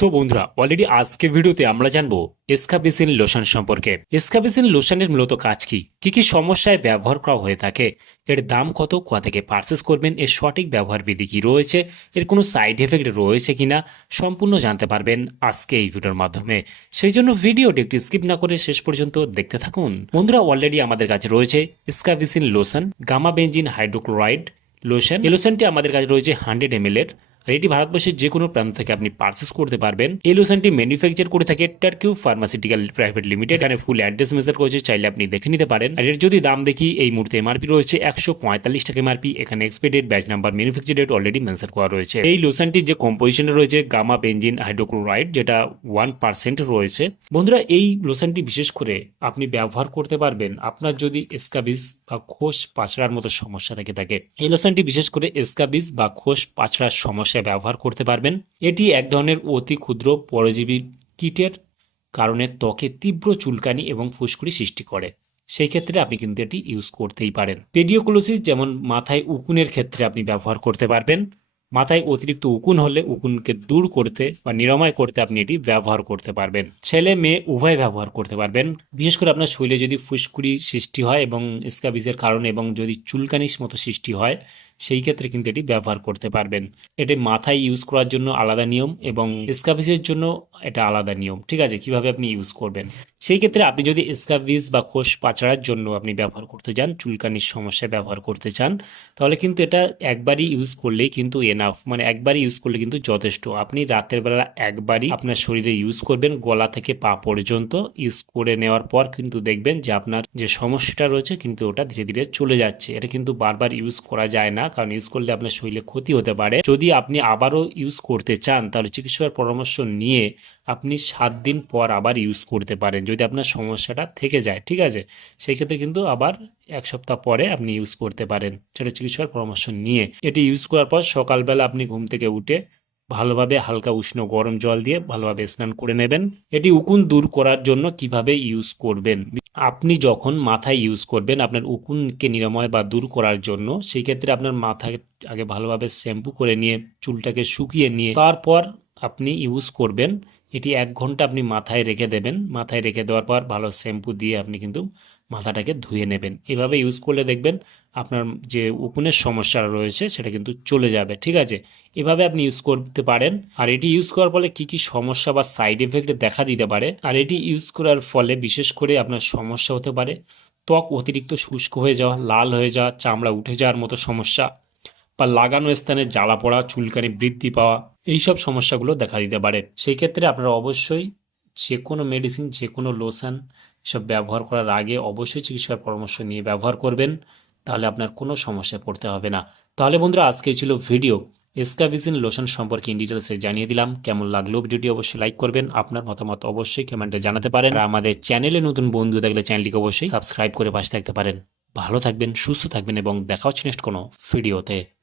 So বন্ধুরা already আজকে ভিডিওতে আমরা জানবো এসকাবিসিন লোশন সম্পর্কে। এসকাবিসিন লোশনের মূলত কাজ কি কি সমস্যায় ব্যবহার করা হয়ে থাকে, এর দাম কত, কোথা থেকে পারচেস করবেন, এর সঠিক ব্যবহার বিধি কি রয়েছে, এর কোনো সাইড এফেক্ট রয়েছে কিনা সম্পূর্ণ জানতে পারবেন আজকে এই ভিডিওর মাধ্যমে। সেই জন্য ভিডিওটি একটু স্কিপ না করে শেষ পর্যন্ত দেখতে থাকুন। বন্ধুরা অলরেডি আমাদের কাছে রয়েছে এসকাবিসিন lotion gamma benzene hydrochloride lotion. এই লোশনটি আমাদের কাছে রয়েছে 100 ml এর, আর এটি ভারতবর্ষের যে কোনো প্রান্ত থেকে আপনি পারচেস করতে পারবেন। এই লোশনটি ম্যানুফ্যাকচার করে থাকে টার্কিউ ফার্মাসিউটিক্যাল প্রাইভেট লিমিটেড। এখানে ফুল অ্যাড্রেস মেজার করেছে, চাইলে আপনি দেখে নিতে পারেন। আর এর যদি দাম দেখি, এই মুহূর্তে এমআরপি রয়েছে 145 টাকা এমআরপি। এখানে expiry date, batch number, manufacture date already mention করা রয়েছে। এই লোশনটির যে কম্পোজিশনে রয়েছে গামা বেঞ্জিন হাইড্রোক্লোরাইড, যেটা 1% রয়েছে। বন্ধুরা এই লোশনটি বিশেষ করে আপনি ব্যবহার করতে পারবেন আপনার যদি স্ক্যাবিস বা খোস পাঁচড়ার মতো সমস্যা থেকে থাকে। এই লোশনটি বিশেষ করে স্ক্যাবিস বা খোস পাঁচড়ার সমস্যায় ব্যবহার করতে পারবেন। এটি এক ধরনের অতি ক্ষুদ্র পরজীবী কীটের কারণে ত্বকে তীব্র চুলকানি এবং ফুসকুড়ি সৃষ্টি করে। সেই ক্ষেত্রে আপনি কিন্তু এটি ইউজ করতেই পারেন। পেডিওকুলোসিস যেমন মাথায় উকুনের ক্ষেত্রে আপনি ব্যবহার করতে পারবেন। মাথায় অতিরিক্ত উকুন হলে উকুনকে দূর করতে বা নিরাময় করতে আপনি এটি ব্যবহার করতে পারবেন। ছেলে মেয়ে উভয় ব্যবহার করতে পারবেন। বিশেষ করে আপনার শরীরে যদি ফুসকুড়ি সৃষ্টি হয় এবং স্ক্যাবিসের কারণে এবং যদি চুলকানির মতো সৃষ্টি হয়, সেই ক্ষেত্রে কিন্তু এটি ব্যবহার করতে পারবেন। এটি মাথায় ইউজ করার জন্য আলাদা নিয়ম এবং স্ক্যাবিসের জন্য এটা আলাদা নিয়ম। ঠিক আছে, কিভাবে আপনি ইউজ করবেন। সেই ক্ষেত্রে আপনি যদি স্ক্যাবিস বা খোস পাঁচড়ার জন্য আপনি ব্যবহার করতে চান, চুলকানির সমস্যায় ব্যবহার করতে চান, তাহলে কিন্তু এটা একবারই ইউজ করলেই কিন্তু এনাফ, মানে একবারই ইউজ করলে কিন্তু যথেষ্ট। আপনি রাতের বেলা একবারই আপনার শরীরে ইউজ করবেন, গলা থেকে পা পর্যন্ত ইউজ করে নেওয়ার পর কিন্তু দেখবেন যে আপনার যে সমস্যাটা রয়েছে কিন্তু ওটা ধীরে ধীরে চলে যাচ্ছে। এটা কিন্তু বারবার ইউজ করা যায় না, কারণ ইউজ করলে আপনার শরীরে ক্ষতি হতে পারে। যদি আপনি আবারও ইউজ করতে চান তাহলে চিকিৎসকের পরামর্শ নিয়ে আপনি 7 দিন পর আবার ইউজ করতে পারেন, যদি আপনার সমস্যাটা থেকে যায়। ঠিক আছে, সেই ক্ষেত্রে কিন্তু আবার 1 সপ্তাহ পরে আপনি ইউজ করতে পারেন, সেটা চিকিৎসকের পরামর্শ নিয়ে। এটি ইউজ করার পর সকালবেলা আপনি ঘুম থেকে উঠে ভালোভাবে হালকা উষ্ণ গরম জল দিয়ে ভালোভাবে স্নান করে নেবেন। এটি উকুন দূর করার জন্য কিভাবে ইউজ করবেন, আপনি যখন মাথায় ইউজ করবেন আপনার উকুনকে নিরাময় বা দূর করার জন্য, সেই ক্ষেত্রে আপনার মাথায় আগে ভালোভাবে শ্যাম্পু করে নিয়ে চুলটাকে শুকিয়ে নিয়ে তারপর আপনি ইউজ করবেন। এটি 1 ঘন্টা আপনি মাথায় রেখে দেবেন। মাথায় রেখে দেওয়ার পর ভালো শ্যাম্পু দিয়ে আপনি কিন্তু মাথাটাকে ধুয়ে নেবেন। এভাবে ইউজ করলে দেখবেন আপনার যে উকুনের সমস্যা রয়েছে সেটা কিন্তু চলে যাবে। ঠিক আছে, এভাবে আপনি ইউজ করতে পারেন। আর এটি ইউজ করার ফলে কি সমস্যা বা সাইড এফেক্ট দেখা দিতে পারে, আর এটি ইউজ করার ফলে বিশেষ করে আপনার সমস্যা হতে পারে ত্বক অতিরিক্ত শুষ্ক হয়ে যাওয়া, লাল হয়ে যাওয়া, চামড়া উঠে যাওয়ার মতো সমস্যা, বা লাগানো স্থানে জ্বালা পড়া, চুলকানি বৃদ্ধি পাওয়া, এইসব সমস্যাগুলো দেখা দিতে পারে। সেই ক্ষেত্রে আপনারা অবশ্যই যে কোনো মেডিসিন, যে কোনো লোশন এসব ব্যবহার করার আগে অবশ্যই চিকিৎসকের পরামর্শ নিয়ে ব্যবহার করবেন, তাহলে আপনার কোনো সমস্যায় পড়তে হবে না। তাহলে বন্ধুরা আজকে ছিল ভিডিও এসকাবিসিন লোশন সম্পর্কে ইন ডিটেলসে জানিয়ে দিলাম। কেমন লাগলো ভিডিওটি অবশ্যই লাইক করবেন, আপনার মতামত অবশ্যই কমেন্টে জানাতে পারেন। আর আমাদের চ্যানেলে নতুন বন্ধু থাকলে চ্যানেলটিকে অবশ্যই সাবস্ক্রাইব করে পাশে থাকতে পারেন। ভালো থাকবেন, সুস্থ থাকবেন এবং দেখা হচ্ছে নেক্সট কোনো ভিডিওতে।